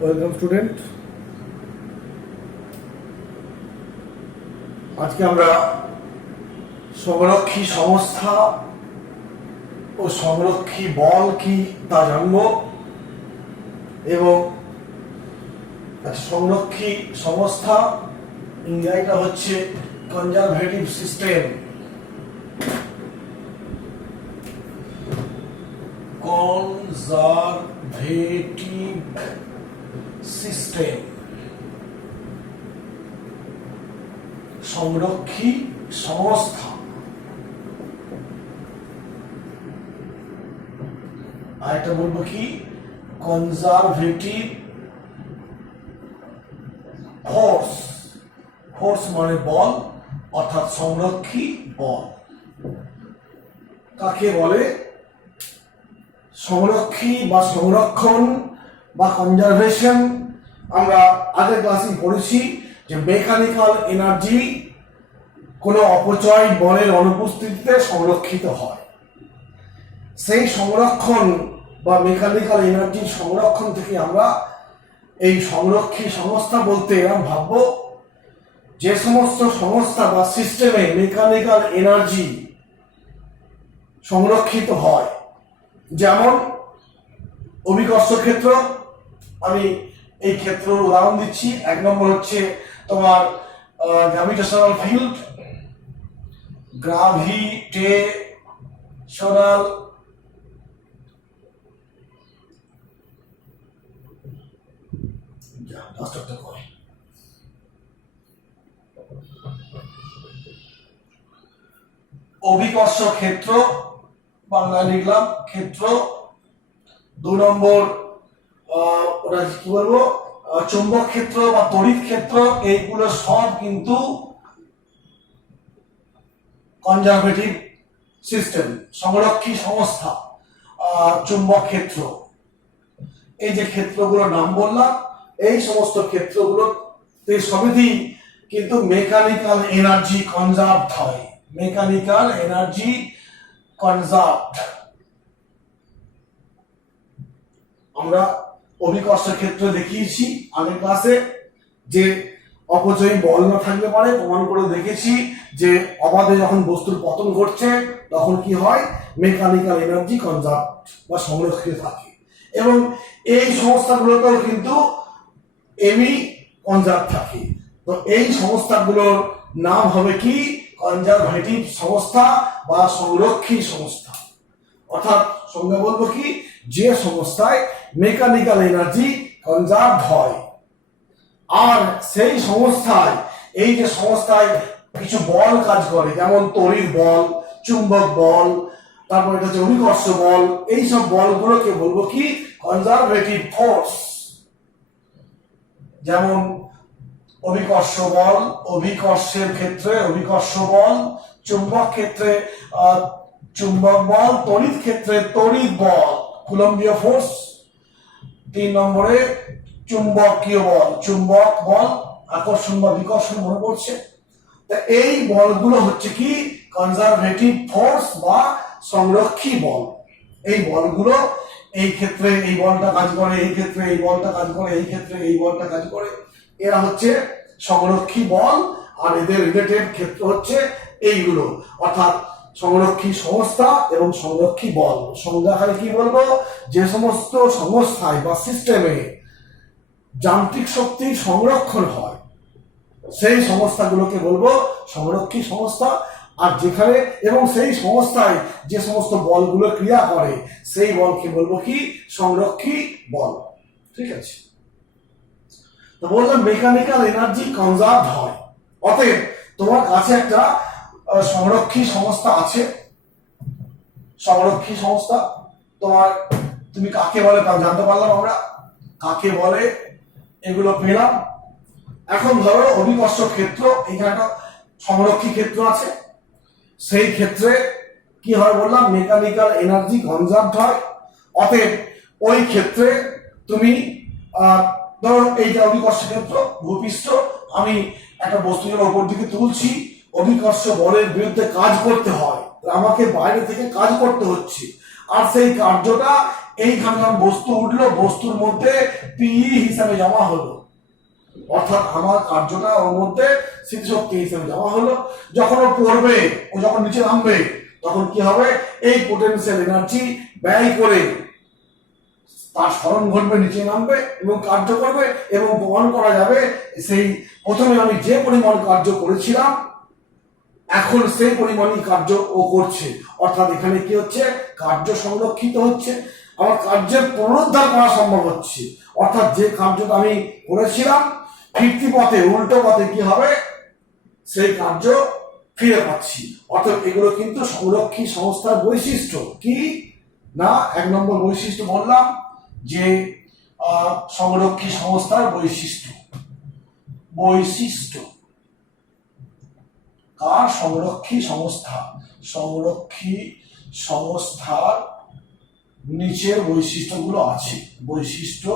Welcome student. আজকে আমরা সংরক্ষী সংস্থা ও সংরক্ষী বল কি তা জানব এবং সংরক্ষী সংস্থা ইংরেজিটা হচ্ছে কনজারভেটিভ সিস্টেম। কনজারভেটিভ সিস্টেম, সংরক্ষী সংস্থা। আর এটা বলবো কি কনজারভেটিভ ফোর্স। ফোর্স মানে বল, অর্থাৎ সংরক্ষী বল। কাকে বলে? সংরক্ষী বা সংরক্ষণ বা কনজারভেশন আমরা আগের ক্লাসে পড়েছি যে মেকানিক্যাল এনার্জি কোনো অপচয় বলের অনুপস্থিতিতে সংরক্ষিত হয়। সেই সংরক্ষণ বা মেকানিক্যাল এনার্জি সংরক্ষণ থেকে আমরা এই সংরক্ষী সংস্থা বলতে আমরা ভাববো যে সমস্ত সংস্থা বা সিস্টেমে মেকানিক্যাল এনার্জি সংরক্ষিত হয়, যেমন অভিকর্ষ ক্ষেত্র। আমি এই ক্ষেত্রের উদাহরণ দিচ্ছি। এক নম্বর হচ্ছে তোমার গ্র্যাভিটেশনাল ফিল্ড, গ্র্যাভিটেশনাল অভিকর্ষ ক্ষেত্র, বাংলায় লিখলাম ক্ষেত্র। 2 নম্বর ওটা কি বলবো, চুম্বক ক্ষেত্র বা তড়িৎ ক্ষেত্র। এইগুলো সব কিন্তু কনজারভেটিভ সিস্টেম, সংরক্ষী সংস্থা। চুম্বক ক্ষেত্র, এই যে ক্ষেত্রগুলোর নাম বললাম, এই সমস্ত ক্ষেত্রগুলো সবই কিন্তু মেকানিক্যাল এনার্জি কনজার্ভড হয়। Mechanical energy conserved. আমরা অভিকর্ষ ক্ষেত্রে দেখিয়েছি আগের ক্লাসে যে অপচয়ী বল না থাকলে পারে, প্রমাণ করে দেখেছি যে অবাধে যখন বস্তুর পতন ঘটছে তখন কি হয়, মেকানিক্যাল এনার্জি কনজার্ভড বা সংরক্ষিত থাকে। এবং এই সংস্থাগুলোতেও কিন্তু এমই কনজার্ভ থাকে। তো এই সংস্থাগুলোর নাম হবে কি, কনজারভেটিভ সংস্থা বা সংরক্ষী সংস্থা। অর্থাৎ সঙ্গে বলবো কি, যে সংস্থায় মেকানিক্যাল এনার্জি কনজার্ভ হয়। আর সেই সংস্থায়, এই যে সংস্থায় কিছু বল কাজ করে, যেমন তড়িৎ বল, চুম্বক বল, তারপর এটা হচ্ছে অভিকর্ষ বল, এই সব বলগুলোকে বলবো কি কনজারভেটিভ ফোর্স। যেমন অভিকর্ষ বল, অভিকর্ষের ক্ষেত্রে অভিকর্ষ বল, চুম্বক ক্ষেত্রে চুম্বক বল, তড়িৎ ক্ষেত্রে তড়িৎ বল, কুলম্বীয় ফোর্স। 3 নম্বরে চুম্বকীয় বল, চুম্বক বল, আকর্ষণ বা বিকর্ষণ মনে পড়ছে। তা এই বলগুলো হচ্ছে কি কনজারভেটিভ ফোর্স বা সংরক্ষী বল। এই বলগুলো এই ক্ষেত্রে এই বলটা কাজ করে, এই ক্ষেত্রে এই বলটা কাজ করে, এই ক্ষেত্রে এই বলটা কাজ করে। এরা হচ্ছে সংরক্ষী বল। আর এদের রিলেটেড ক্ষেত্র হচ্ছে এইগুলো, অর্থাৎ সংরক্ষী সংস্থা এবং সংরক্ষী বল। সংজ্ঞাখানে কি বলবো, যে সমস্ত সংস্থায় বা সিস্টেমে যান্ত্রিক শক্তির সংরক্ষণ হয় সেই সংস্থাগুলোকে বলবো সংরক্ষী সংস্থা। আর যেখানে এবং সেই সংস্থায় যে সমস্ত বলগুলো ক্রিয়া করে সেই বলকে বলবো কি সংরক্ষী বল। ঠিক আছে, তো বললাম মেকানিক্যাল এনার্জি কনজার্ভ হয়। অতএব তোমার কাছে একটা সংরক্ষী সংস্থা আছে। সংরক্ষী সংস্থা তোমার, তুমি কাকে বলে তা জানতে পারলাম আমরা, কাকে বলে এগুলো পেলাম। এখন ধরো অভিকর্ষ ক্ষেত্র, এখানে একটা সংরক্ষী ক্ষেত্র আছে। সেই ক্ষেত্রে কি হয় বললাম, মেকানিক্যাল এনার্জি কনজার্ভড হয়। অতএব ওই ক্ষেত্রে তুমি ধরো এইটা অভিকর্ষ ক্ষেত্র, ভূপৃষ্ঠ, আমি একটা বস্তুর উপর দিকে তুলছি, অভিকর্ষ বলের বিরুদ্ধে কাজ করতে হয়, আমাকে বাইরে থেকে কাজ করতে হচ্ছে। আর সেই কার্যটা এইখানে যখন বস্তু উঠলো, বস্তুর মধ্যে পিই হিসাবে জমা হলো, অর্থাৎ আমার কার্যটা ওর মধ্যে স্মৃতিশক্তি হিসেবে জমা হলো। যখন ও পড়বে, ও যখন নিচে নামবে, তখন কি হবে, এই পোটেনশিয়াল এনার্জি ব্যয় করে তার স্মরণ ঘটবে, নিচে নামবে এবং কার্য করবে, এবং প্রমাণ করা যাবে সেই প্রথমে আমি যে পরিমাণ কার্য করেছিলাম এখন সেই পরিমাণই কার্য ও করছে। অর্থাৎ এখানে কি হচ্ছে, কার্য সংরক্ষিত হচ্ছে, আমার কার্যের পুনরুদ্ধার করা সম্ভব হচ্ছে। অর্থাৎ যে কার্যটা আমি করেছিলাম ফিরতি পথে, উল্টো পথে কি হবে, সেই কার্য ফিরে পাচ্ছি। অর্থাৎ এগুলো কিন্তু সংরক্ষী সংস্থার বৈশিষ্ট্য। কি না, 1 নম্বর বৈশিষ্ট্য বললাম যে সংরক্ষী সংস্থার বৈশিষ্ট্য। বৈশিষ্ট্য কার? সংরক্ষী সংস্থা। সংরক্ষী সংস্থার নিচের বৈশিষ্ট্যগুলো আছে। বৈশিষ্ট্য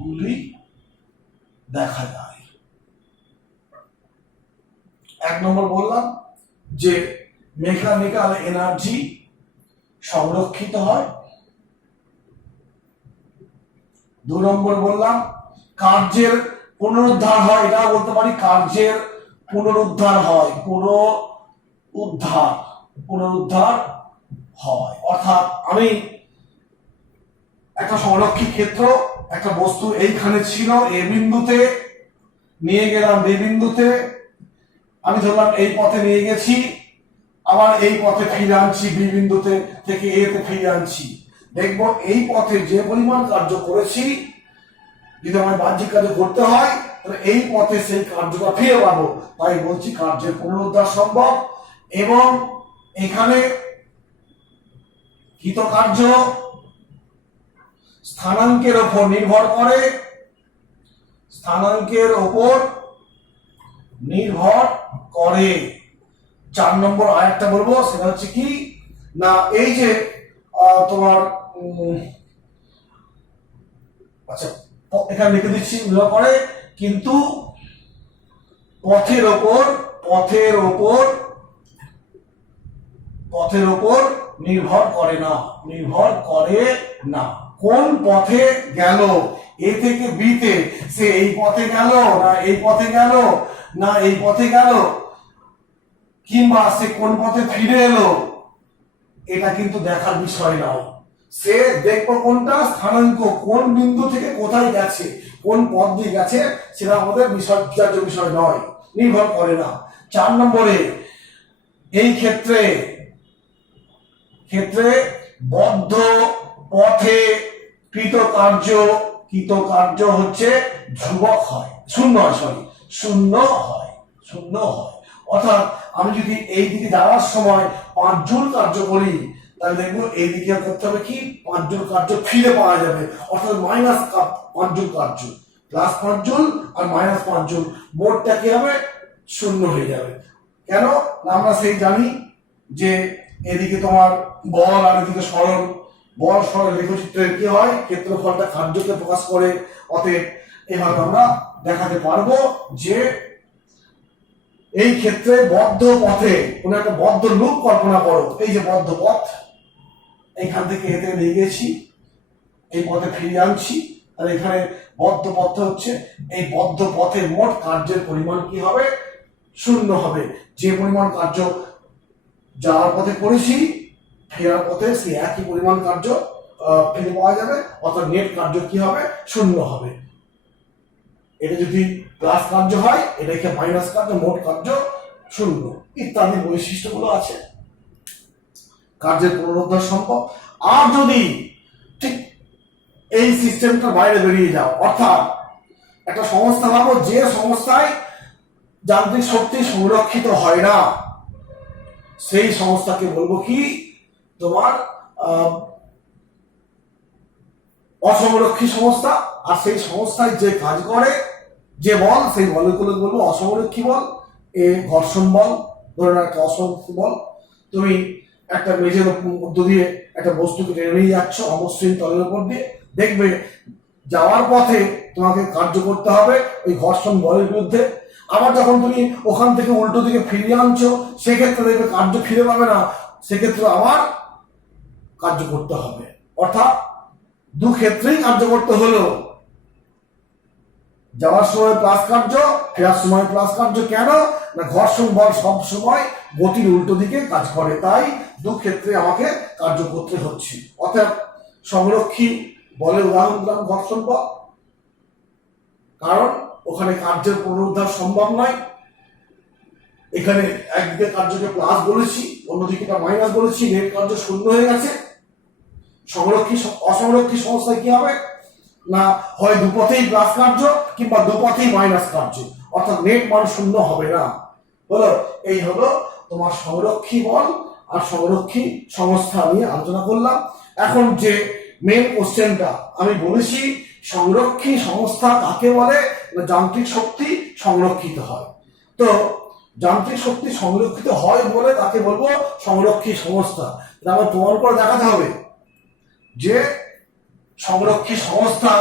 গুলি দেখা যায়। 1 নম্বর বললাম যে মেকানিক্যাল এনার্জি সংরক্ষিত হয়। 2 নম্বর বললাম কার্যের পুনরুদ্ধার হয়, এটা বলতে পারি কার্যের পুনরুদ্ধার হয়, পুনরুদ্ধার হয়। অর্থাৎ আমি একটা সংরক্ষী ক্ষেত্র, একটা বস্তু এইখানে ছিল, এ বিন্দুতে নিয়ে গেলাম, বি বিন্দুতে, আমি ধরলাম এই পথে নিয়ে গেছি, আবার এই পথে ফিরে আনছি, বি বিন্দুতে থেকে এ তে ফিরে আনছি। দেখবো এই পথে যে পরিমাণ কার্য করেছি, যদি আমার বাহ্যিক কার্য করতে হয় তাহলে এই পথে সেই কার্যটা ফিরে পাবো। তাই বলছি কার্যের পুনরুদ্ধার সম্ভব। এবং এখানে কৃতকার্য স্থানাঙ্কের ওপর নির্ভর করে, স্থানাঙ্কের ওপর নির্ভর করে। 4 নম্বর আরেকটা বলবো, সেটা হচ্ছে কি না, এই যে তোমার আচ্ছা এখানে লিখে দিচ্ছি, নির্ভর করে, কিন্তু পথের ওপর নির্ভর করে না। কোন পথে গেল, এ থেকে বি তে, সে এই পথে গেল না এই পথে গেল, না এই পথে গেল, কিংবা সে কোন পথে ফিরে এলো, এটা কিন্তু দেখার বিষয় নয়। সে দেখবো কোনটা স্থানাঙ্ক, কোন বিন্দু থেকে কোথায় গেছে, কোন পথ দিয়ে গেছে, সেটা আমাদের বিচার্য বিষয় নয়, নির্ভর করে না। 4 নম্বরে এই ক্ষেত্রে বদ্ধ পথে কৃতকার্য হচ্ছে ধ্রুবক হয়, শূন্য হয়। অর্থাৎ আমি যদি এই দিকে যাওয়ার সময় 5 জুল কার্য করি, তাহলে দেখবো এই দিকে করতে হবে কি, 5 জুল কার্য ফিরে পাওয়া যাবে। অর্থাৎ মাইনাস 5 জুল কার্য, প্লাস 5 জুল আর মাইনাস 5 জুল, মোটটা কি হবে, 0 হয়ে যাবে। কেন না, আমরা সেই জানি যে এদিকে তোমার বল আর এদিকে সরল, বল সরল লেখচিত্রের কি হয়, ক্ষেত্রফলটা কার্যকে প্রকাশ করে। অতএব এভাবে আমরা দেখাতে পারবো যে এই ক্ষেত্রে বদ্ধ পথে, কোন একটা বদ্ধ লুপ কল্পনা করো, এই যে বদ্ধ পথ, এইখান থেকে এতে নিয়ে গেছি, এই পথে ফিরে আনছি, আর এখানে বদ্ধ পথ হচ্ছে, এই বদ্ধ পথে মোট কার্যের পরিমাণ কি হবে, 0 হবে। যে পরিমাণ কার্য যাওয়ার পথে করেছি, ফেরার পথে সেই একই পরিমাণ কার্য ফিরে পাওয়া যাবে। অর্থাৎ নেট কার্য কি হবে, 0 হবে। এটা যদি প্লাস কার্য হয়, এটাকে মাইনাস কার্য, মোট কার্য 0 ইত্যাদি বৈশিষ্ট্যগুলো আছে। কার্যের পুনরুদ্ধার সম্ভব। আর যদি ঠিক এই সিস্টেমটার বাইরে বেরিয়ে যাও, অর্থাৎ একটা সংস্থা ভাবো যে সংস্থায় যান্ত্রিক শক্তি সংরক্ষিত হয় না, সেই সংস্থাকে বলবো কি, তোমার অসংরক্ষী সংস্থা। আর সেই সংস্থায় যে কাজ করে, যে বল, সেই বলগুলো বলবো অসংরক্ষী বল। এ ঘর্ষণ বল, ধরে একটা অসংরক্ষী বল। তুমি একটা মেঝের মধ্য দিয়ে একটা বস্তুকে টেনে নিয়ে যাচ্ছ অমসৃণ তলের উপর দিয়ে, দেখবে যাওয়ার পথে তোমাকে কার্য করতে হবে ওই ঘর্ষণ বলের বিরুদ্ধে। আবার যখন তুমি ওখান থেকে উল্টো দিকে ফিরিয়ে আনছো, সেক্ষেত্রে দেখবে কার্য ফিরে পাবে না, সেক্ষেত্রে আবার কার্য করতে হবে। অর্থাৎ দু ক্ষেত্রেই কার্য করতে হলো, যাওয়ার সময় প্লাস কার্য, ফেরার সময় প্লাস কার্য। কেন না ঘর্ষণ বল সব সময় গতির উল্টো দিকে কাজ করে, তাই দু ক্ষেত্রে আমাকে কার্য করতে হচ্ছে। অর্থাৎ সংরক্ষী বলের উদাহরণ দিলাম ঘর্ষণ বল, কারণ ওখানে কার্যের পুনরুদ্ধার সম্ভব নয়। এখানে একদিকে কার্যকে প্লাস বলেছি, অন্যদিকে মাইনাস বলেছি, নেট কার্য শূন্য হয়ে গেছে। অসংরক্ষী সংস্থায় কি হবে না হয় দুপথেই প্লাস কার্য কিংবা দুপথেই মাইনাস কার্য, অর্থাৎ নেট মান শূন্য হবে না। হলো এই হলো তোমার সংরক্ষী বল আর সংরক্ষী সংস্থা নিয়ে আলোচনা করলাম। এখন যে মেন কোশ্চেনটা আমি বলেছি, সংরক্ষী সংস্থা কাকে বলে? যান্ত্রিক শক্তি সংরক্ষিত হয়। তো যান্ত্রিক শক্তি সংরক্ষিত হয় বলে তাকে বলবো সংরক্ষী সংস্থা। আমার প্রমাণ করে দেখাতে হবে যে সংরক্ষী সংস্থা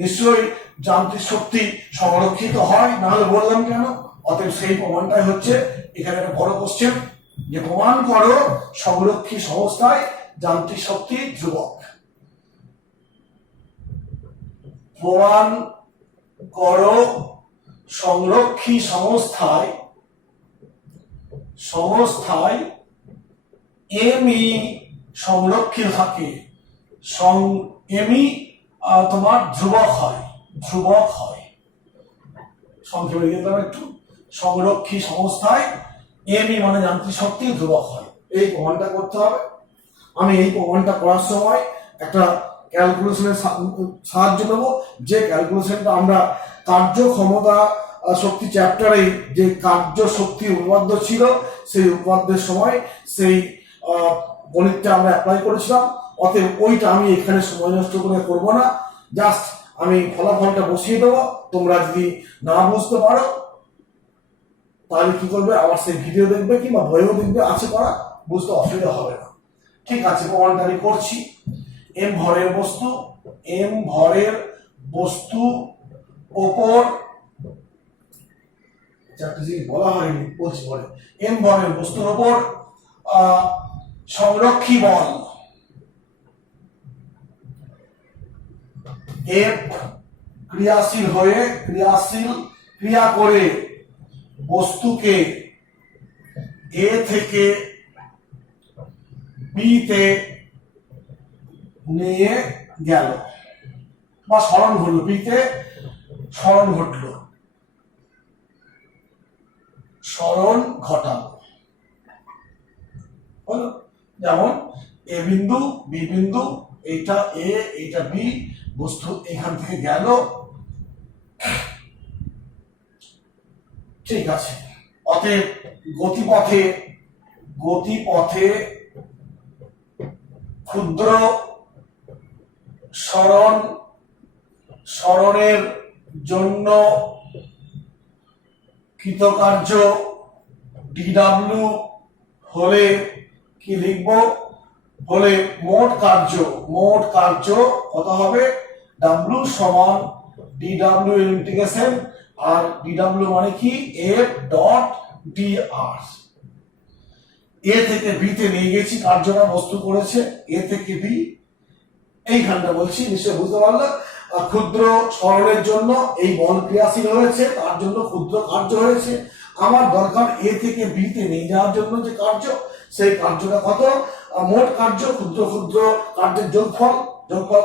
নিশ্চয়ই যান্ত্রিক শক্তি সংরক্ষিত হয়, না হলে বললাম কেন? অতএব সেই প্রমাণটাই হচ্ছে এখানে একটা বড় কোশ্চেন, যে প্রমাণ করো সংরক্ষী সংস্থায় যান্ত্রিক শক্তি ধ্রুবক। প্রমাণ করো সংরক্ষী সংস্থায় এমই সংরক্ষিত থাকে, এমই তোমার ধ্রুবক হয়। সংক্ষেপে লিখে একটু, সংরক্ষী সংস্থায় এমই মানে যান্ত্রিক শক্তি ধ্রুবক হয়। এই প্রমাণটা করতে হবে। আমি এই প্রমাণটা করার সময় একটা ক্যালকুলেশনের সাহায্য নেব, যে ক্যালকুলেশনটা আমরা কার্য ক্ষমতা শক্তি চ্যাপ্টারে যে কার্য শক্তি উপপাদ্য ছিল, সেই উপপাদ্যের সময় সেই গণিতটা আমরা অ্যাপ্লাই করেছিলাম। অতএব ওইটা আমি এখানে সময় নষ্ট করে করব না, জাস্ট আমি ফলাফলটা বসিয়ে দেবো। তোমরা যদি না বুঝতে পারো তাহলে কি করবে, আবার সেই ভিডিও দেখবে কিংবা বইও দেখবে, আছে করা, বুঝতে অসুবিধা হবে না। ঠিক আছে, প্রমাণটা আমি করছি। এম ভরের বস্তু ওপর, চারটি জিনিস বলা হয়নি, বলছি পরে। এম ভরের বস্তুর ওপর সংরক্ষী বল এফ ক্রিয়াশীল হয়ে ক্রিয়া করে বস্তুকে এ থেকে বি তে নিয়ে গেল বা স্মরণ ঘটলো, বিতে স্মরণ ঘটালো। হলো যেমন এ বিন্দু, বি বিন্দু, এইটা এ এইটা বি, বস্তু এখান থেকে গেল। ঠিক আছে, অতএব গতিপথে ক্ষুদ্র সরণের জন্য কৃতকার্য ডিডব্লিউ হলে কি লিখবো, হলে মোট কার্য কত হবে? ডাব্লিউ সমান ডিডব্লিউ ইন্টিগ্রেশন, আর ডিডব্লিউ মানে কি? F dot DR. এ থেকে বি তে নিয়ে গেছি, কার্যটা বস্তু করেছে এ থেকে বি, এইখানটা বলছি, নিশ্চয় বুঝতে পারলে। ক্ষুদ্র সরণের জন্য এই বল ক্রিয়াশীল হয়েছে, তার জন্য ক্ষুদ্র কার্য হয়েছে। আমার দরকার এ থেকে বি তে নিয়ে যাওয়ার জন্য যে কার্য, সেই কার্যটা কত? মোট কার্য ক্ষুদ্র কার্যের যোগফল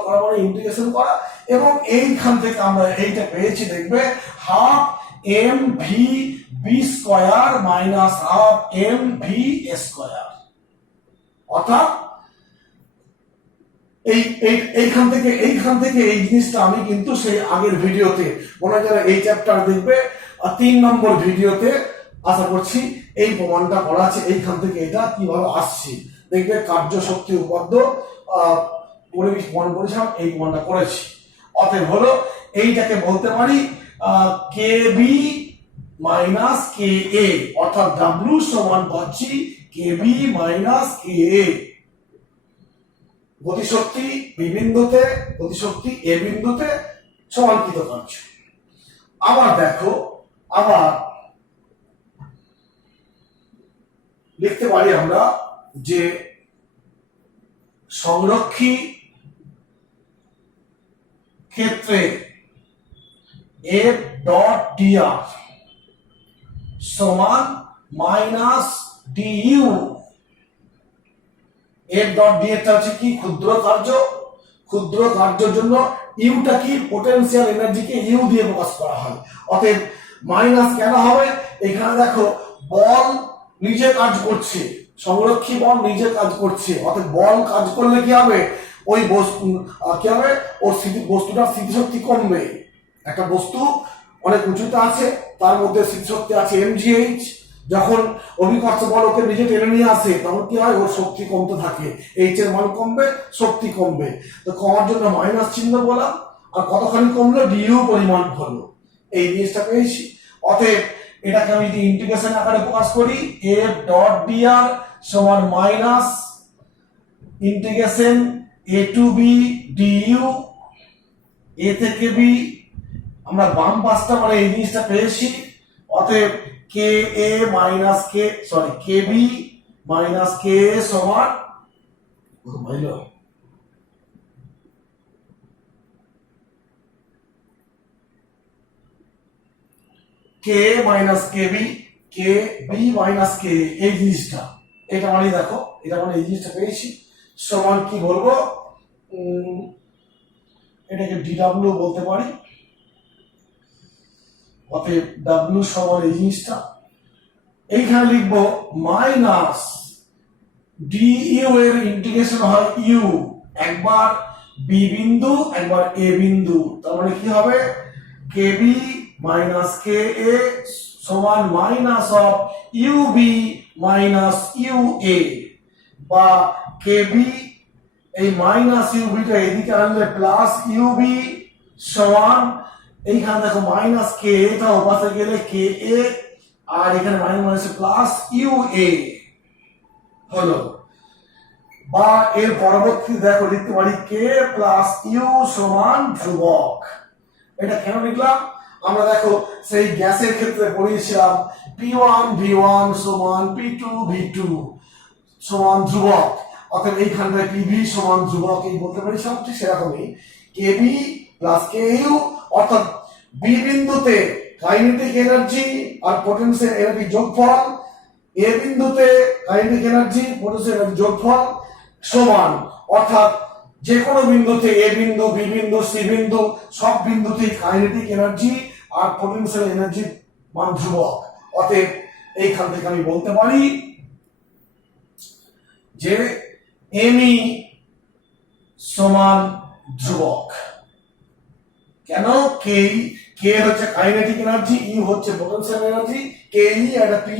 করা মানে ইন্টিগ্রেশন করা। এবং এইখান থেকে আমরা এইটা পেয়েছি, দেখবে half M V B square minus half M V square. অর্থাৎ এইখান থেকে এই জিনিসটা আমি কিন্তু সেই আগের ভিডিওতে, মনে যারা এই চ্যাপ্টার দেখবে 3 নম্বর ভিডিওতে আশা করছি এই প্রমাণটা করা আছে। এইখান থেকে এটা কিভাবে আসছে দেখবে, কার্য শক্তি উপপাদ্য প্রমাণ করেছিলাম, এই প্রমাণটা করেছি। অতএব হলো এইটাকে বলতে পারি কে বি মাইনাস কে এ, অর্থাৎ ডাব্লিউ সমান পাচ্ছি কে বি মাইনাস কে এ। গতিশক্তি বি বিন্দুতে, গতিশক্তি এ বিন্দুতে সমানকৃত কার্য। আবার দেখো, আবার লিখতে পারি আমরা যে সংরক্ষী ক্ষেত্রে F.dr সমান মাইনাস ডিইউ। F.dr টা হচ্ছে কি, ক্ষুদ্র কার্য। ক্ষুদ্র কার্যের জন্য ইউটা কি, পোটেনশিয়াল এনার্জিকে ইউ দিয়ে প্রকাশ করা হয়। অতএব মাইনাস কেন হবে, এখানে দেখো বল নিজে কাজ করছে, সংরক্ষী বল নিজে কাজ করছে। অতএব বল কাজ করলে কি হবে, ওই বস্তু কি হবে, ওর বস্তুটার স্মৃতিশক্তি কমবে। একটা বস্তু অনেক উঁচুতে আছে, তার মধ্যে স্মৃতিশক্তি আছে mgh, যখন অভিকর্ষ বল ওকে নিজে টেনে নিয়ে আসে তখন কি হয়, ওর শক্তি কমতে থাকে, এইচ এর মান কমবে, শক্তি কমবে। তো কমার জন্য মাইনাস চিহ্ন বললাম, আর কতখানি কমলো, ডিইউ পরিমাণ হলো, এই জিনিসটা পেয়েছি। অতএব এটাকে আমি যদি ইন্টিগ্রেশন আকারে প্রকাশ করি, F.dr সমান minus integration a to B d u, A থেকে বি, আমরা বাম পাশটা মানে এই জিনিসটা পেয়েছি। অতএব কে এ minus K sorry K B minus K A সমান কে মাইনাস কে বি মাইনাস কে, এই জিনিসটা, এটা মানে দেখো, এটা মানে এই জিনিসটা পেয়েছি, সমান কি বলবো, এটাকে ডিডাব্লিউ বলতে পারি। অতএব ডাব্লিউ সমান এই জিনিসটা, এইখানে লিখবো মাইনাস ডিইউ এর ইন্টিগ্রেশন হয় ইউ, একবার বি বিন্দু একবার এ বিন্দু, তার মানে কি হবে, K B minus K A সমান minus of U B minus U A, বা কে বি এই মাইনাস ইউ বিটা এদিকে আনলে প্লাস ইউ বি সমান, এইখানে দেখো মাইনাস কে এটা ওপাশে গেলে কে এ, আর এখানে মাইনাস প্লাস ইউ এ হলো। বা এর পরবর্তী দেখো লিখতে পারি কে প্লাস ইউ সমান ধ্রুবক। এটা কেন লিখলাম, আমরা দেখো সেই গ্যাসের ক্ষেত্রে পড়িয়েছিলাম P1 V1 সমান P2 V2 সমান ধ্রুবক। অতএব এইখানটায় PV সমান ধ্রুবক এই বলতে পারিছিলাম, ঠিক সেরকমই KB প্লাস KU, অর্থাৎ বি বিন্দুতে কাইনেটিক এনার্জি আর পোটেনশিয়াল এনার্জি যোগফল, এ বিন্দুতে কাইনেটিক এনার্জি পোটেনশিয়াল এনার্জি যোগফল সমান, অর্থাৎ যে কোনো বিন্দুতে এ বিন্দু বি বিন্দু সি বিন্দু সব বিন্দুতে কাইনেটিক এনার্জি আর পোটেনশিয়াল এনার্জির মান ধ্রুবক। অতএব এইখান থেকে আমি বলতে পারি যে এমই সমান ধ্রুবক। কেন, কে হচ্ছে কাইনেটিক এনার্জি, ইউ হচ্ছে পোটেনশিয়াল এনার্জি, কে ই একটা পি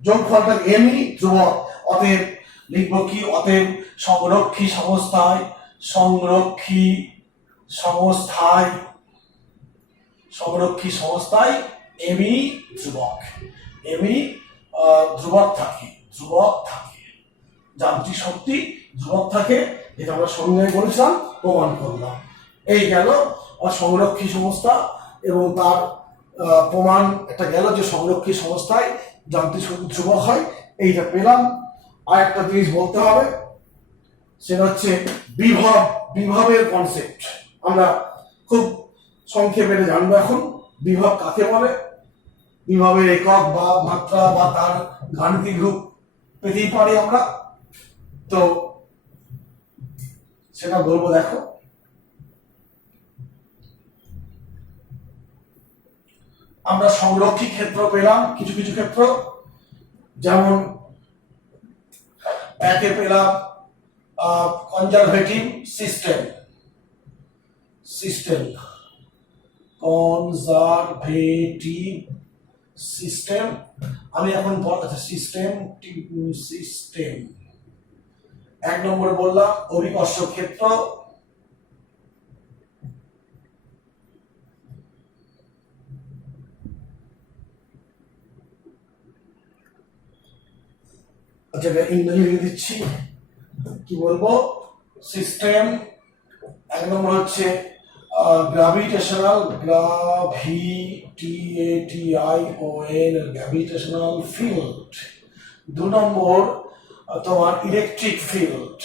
যোগফলটা এমই ধ্রুবক। অতএব লিখবো কি, অতএব সংরক্ষী সংস্থায় এমই ধ্রুবক, ধ্রুবক থাকে, যান্ত্রিক শক্তি ধ্রুবক থাকে, যেটা আমরা সংজ্ঞায় বলেছিলাম, প্রমাণ করলাম। এই গেল সংরক্ষী সংস্থা, এবং তার প্রমাণ একটা গেল যে সংরক্ষী সংস্থায় যান্ত্রিক শক্তি ধ্রুবক হয়, এইটা পেলাম। আর একটা জিনিস বলতে হবে, সেটা হচ্ছে বিভবের কনসেপ্ট আমরা খুব সংক্ষেপে জানবো এখন। বিভব কাকে বলে, বিভবের একক বা মাত্রা বা তার গাণিতিক রূপ পেতেই পারি আমরা, তো সেটা বলবো। দেখো আমরা সংরক্ষী ক্ষেত্র পেলাম, কিছু কিছু ক্ষেত্র, যেমন একে পেলাম কনজারভেটিভ সিস্টেম, আমি এখন সিস্টেম এক নম্বরে বললাম অভিকর্ষ ক্ষেত্র, যেটা ইংরেজি লিখে দিচ্ছি, কি বলবো, সিস্টেম এক নম্বর হচ্ছে গ্র্যাভিটেশনাল ফিল্ড, 2 নম্বর তোমার ইলেকট্রিক ফিল্ড,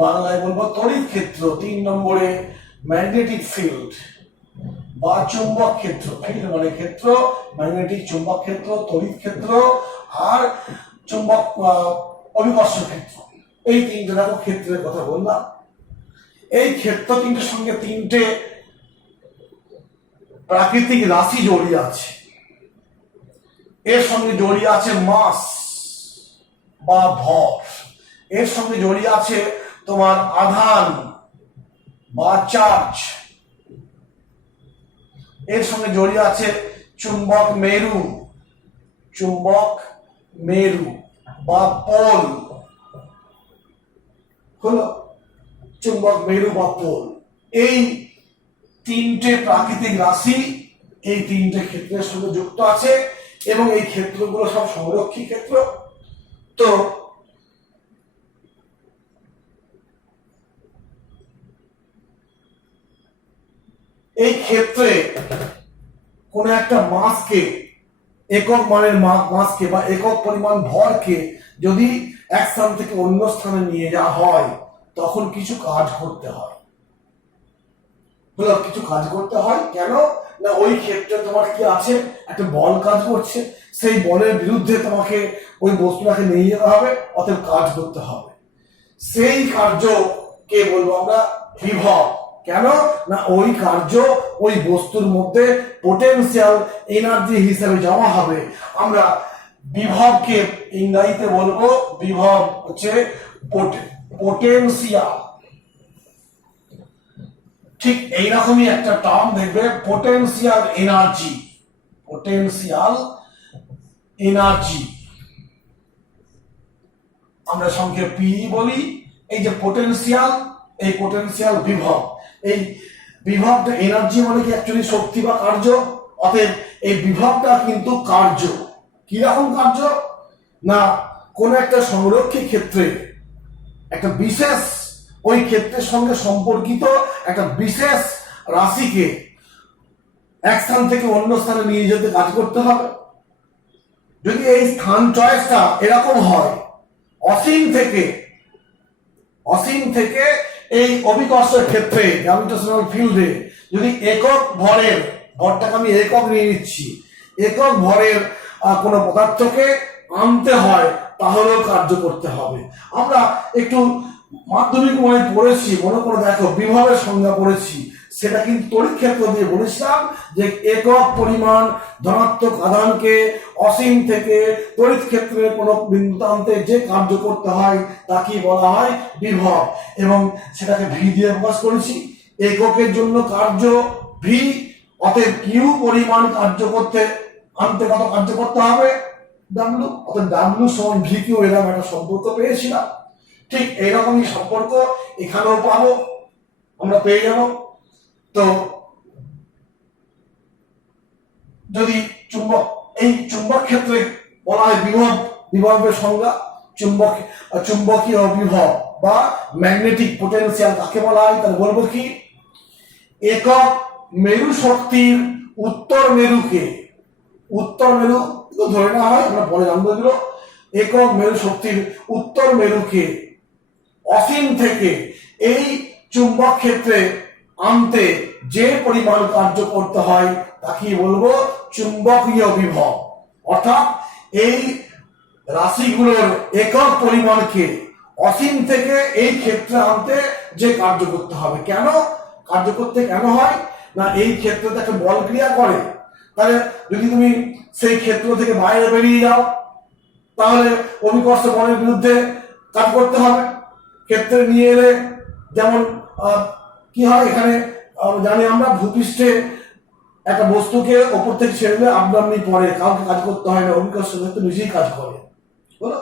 বাংলায় বলবো তড়িৎ ক্ষেত্র। 3 নম্বরে ম্যাগনেটিক ফিল্ড বা চুম্বক ক্ষেত্র। ফিল্ড মানে ক্ষেত্র, ম্যাগনেটিক চুম্বক ক্ষেত্র, তড়িৎ ক্ষেত্র আর চুম্বক অভিকর্ষ ক্ষেত্র। এই 3টে দেখো ক্ষেত্রের কথা বললাম। এই ক্ষেত্র 3টের সঙ্গে 3টে প্রাকৃতিক রাশি জড়িয়ে আছে। এর সঙ্গে জড়িয়ে আছে মাস বা ভর, এর সঙ্গে জড়িয়ে আছে তোমার আধান বা চার্জ, এর সঙ্গে জড়িয়ে আছে চুম্বক মেরু, চুম্বক মেরু বা পোল। হলো চুম্বক মেরু বা পোল। এই 3টে প্রাকৃতিক রাশি এই 3টে ক্ষেত্রের সঙ্গে যুক্ত আছে এবং এই ক্ষেত্রগুলো সব সংরক্ষী ক্ষেত্র। তো এই ক্ষেত্রে কোন একটা মাসকে, একক মানের মাসকে বা একক পরিমাণ ভরকে যদি এক স্থান থেকে অন্য স্থানে নিয়ে যাওয়া হয় তখন কিছু কাজ করতে হয়। কিছু কাজ করতে হয় কেন না, ওই ক্ষেত্রে তোমার কি আছে, একটা বল কাজ করছে, সেই বলের বিরুদ্ধে তোমাকে ওই বস্তুটাকে নিয়ে যেতে হবে, অতএব কাজ করতে হবে। সেই কার্যকে বলবো আমরা বিভব। কেন না ওই কার্য ওই বস্তুর মধ্যে পোটেনশিয়াল এনার্জি হিসেবে জমা হবে। আমরা বিভবকে ইংরেজিতে বলবো, বিভব হচ্ছে পোটেনশিয়াল। ঠিক এইরকমই একটা টার্ম দেখবে, পোটেনশিয়াল এনার্জি। পোটেনশিয়াল এনার্জি আমরা সংক্ষেপে পি বলি। এই যে পোটেনশিয়াল, এই পোটেনশিয়াল বিভব, এই বিভবটা এনার্জি মানে কি অ্যাকচুয়ালি শক্তি বা কার্য। অতএব এই বিভবটা কিন্তু কার্য। কি রকম কার্য না, কোন একটা সংরক্ষী ক্ষেত্রে একটা বিশেষ, ওই ক্ষেত্রের সঙ্গে সম্পর্কিত একটা বিশেষ রাশিকে এক স্থান থেকে অন্য স্থানে নিয়ে যেতে কাজ করতে হবে। যদি এই স্থান চয়েসটা এরকম হয়, অসীম থেকে এই অভিকর্ষের ক্ষেত্রে গ্র্যাভিটেশনাল ফিল্ডে যদি একক ভরের, ভরটাকে আমি একক নিয়ে নিচ্ছি, একক ভরের কোনো পদার্থকে আনতে হয় তাহলেও কার্য করতে হবে। আমরা একটু মাধ্যমিক মনে পড়েছি, মনে করে দেখো বিভবের সংজ্ঞা পড়েছি, সেটা কিন্তু তড়িৎ ক্ষেত্র দিয়ে বলেছিলাম যে একক পরিমাণ ধনাত্মক আধানকে অসীম থেকে তড়িৎ ক্ষেত্রে কোনো বিন্দুতে আনতে যে কার্য করতে হয় তাকে বলা হয় বিভব, এবং সেটাকে ভি দিয়ে প্রকাশ করেছি। এককের জন্য কার্য ভি, অতএব কিউ পরিমাণ কার্য করতে আনতে কত কার্য করতে হবে ডাব্লু, অতএব ডাব্লু সমান ভি কিউ, এরকম একটা সম্পর্ক পেয়েছিলাম। ঠিক এইরকমই সম্পর্ক এখানেও পাবো, আমরা পেয়ে যাব। তো যদি চুম্বক, এই চুম্বক ক্ষেত্রে বলা হয় বিভব, বিভবের সংজ্ঞা চুম্বকীয় বিভব বা ম্যাগনেটিক পোটেনশিয়াল কাকে বলা হয়, তাহলে বলবো কি, একক মেরু শক্তির উত্তর মেরুকে, উত্তর মেরু ধরে নেওয়া হয়, আমরা পরে জানবো এগুলো। একক মেরু শক্তির উত্তর মেরুকে অসীম থেকে এই চুম্বক ক্ষেত্রে আনতে যে পরিমাণ কার্য করতে হয় তাকে বলবো চুম্বকীয় বিভব। অর্থাৎ এই রাশিগুলোর একক পরিমাণকে অসীম থেকে এই ক্ষেত্রে আনতে যে কার্য করতে হবে। কেন কার্য করতে কেন হয় না, এই ক্ষেত্রে তাকে বল ক্রিয়া করে। তাহলে যদি তুমি সেই ক্ষেত্র থেকে বাইরে বেরিয়ে যাও তাহলে অভিকর্ষ বলের বিরুদ্ধে কাজ করতে হবে। ক্ষেত্রে নিয়ে এলে যেমন কি হয়, এখানে জানি আমরা ভূপৃষ্ঠে একটা বস্তুকে ওপর থেকে ছেড়ে দিলে আপনি পরে কাউকে কাজ করতে হয় না, অভিকর্ষ ক্ষেত্রে নিজেই কাজ করে। বলো,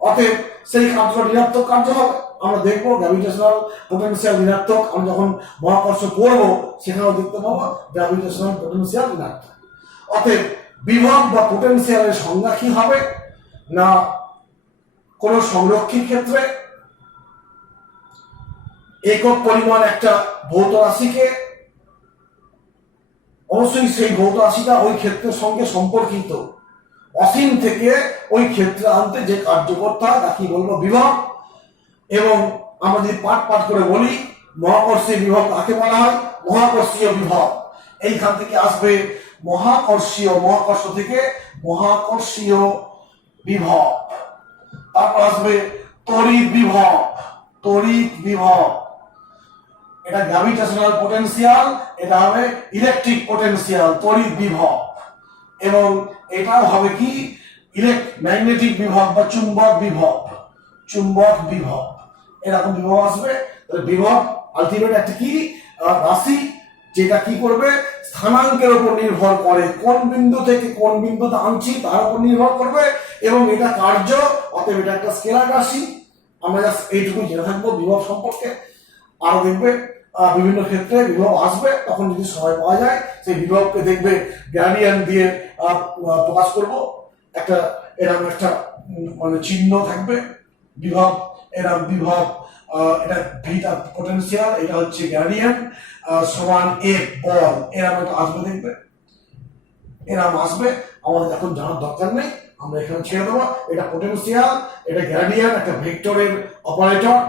অতএব সেই কার্যটা ঋণাত্মক কার্য হবে। আমরা দেখবো গ্র্যাভিটেশনাল পোটেনশিয়াল ঋণাত্মক, আমরা যখন মহাকর্ষ করবো সেখানেও দেখতে পাবো গ্র্যাভিটেশনাল পোটেনশিয়াল ঋণাত্মক। অতএব বিভব বা পোটেনশিয়ালের সংজ্ঞা কি হবে না, কোন সংরক্ষী ক্ষেত্রে একক পরিমাণ একটা ভৌত রাশিকে, অবশ্যই সেই ভৌত রাশিটা ওই ক্ষেত্রের সঙ্গে সম্পর্কিত, অসীম থেকে ওই ক্ষেত্রে আনতে যে কার্য করতে হয় তাকে বলবো বিভব। এবং আমরা যদি পাঠ পাঠ করে বলি, মহাকর্ষীয় বিভব কাকে বলা হয়? মহাকর্ষীয় বিভব। এইখান থেকে আসবে মহাকর্ষীয়, মহাকর্ষ থেকে মহাকর্ষীয় বিভব। তারপর আসবে তড়িৎ বিভব। তড়িৎ বিভব এটা গ্র্যাভিটেশনাল পটেনশিয়াল, এটা হবে ইলেকট্রিক পটেনশিয়াল, তড়িৎ বিভব। এবং এটাও হবে কি ম্যাগনেটিক বিভব বা চুম্বক বিভব। চুম্বক বিভব এরকম বিভব আসবে। বিভব আলটিমেট একটা কি রাশি, যেটা কি করবে স্থানাঙ্কের উপর নির্ভর করে, কোন বিন্দু থেকে কোন বিন্দুতে আনছি তার উপর নির্ভর করবে। এবং এটা কার্য, অতএব এটা একটা স্কেলার রাশি। আমরা জাস্ট এইটুকু জেনে থাকবো বিভব সম্পর্কে। আরো দেখবে বিভিন্ন ক্ষেত্রে বিভব আসবে, তখন যদি সময় পাওয়া যায় সেই বিভবকে দেখবে গ্রেডিয়েন্ট দিয়ে প্রকাশ করব। একটা এরকম একটা মানে চিহ্ন থাকবে বিভব, এরকম বিভব, এটা ভিটা পটেনশিয়াল, এটা হচ্ছে গ্রেডিয়েন্ট সমান এফ বল, এরকম একটা আসবে দেখবে। এরকম আসবে, আমাদের এখন জানার দরকার নেই, আমরা এখানে ছেড়ে দেবো। এটা পটেনশিয়াল, এটা গ্রেডিয়েন্ট, একটা ভেক্টরের অপারেটর।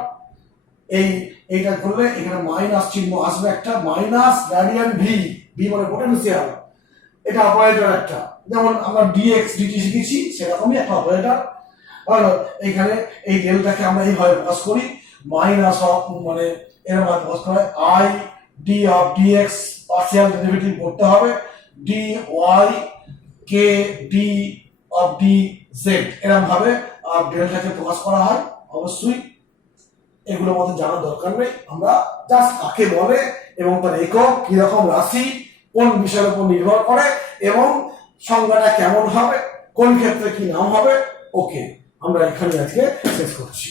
এইটা করলে এখানে মাইনাস চিহ্ন আসবে, একটা মাইনাস গ্রেডিয়েন্ট ভি, ভি মানে পটেনশিয়াল, এটা অপারেটর একটা, যেমন আমরা ডিএক্স ডিটি শিখেছি সেরকমই একটা অপারেটর। এখানে এই ডেলটাকে আমরা এইভাবে প্রকাশ করি, মাইনাস অফ মানে এর মান প্রকাশ করা হয় I D of DX, partial derivative করতে হবে ডি ওয়াই কে ডি অফ ডি জেড, এরকম ভাবে ডেলটাকে প্রকাশ করা হয়। অবশ্যই এগুলোর মধ্যে জানার দরকার নেই, আমরা জাস্ট কাকে বলে এবং তার একক কিরকম রাশি, কোন বিষয়ের উপর নির্ভর করে এবং সংজ্ঞাটা কেমন হবে, কোন ক্ষেত্রে কি নাম হবে। ওকে, আমরা এখানে আজকে শেষ করছি।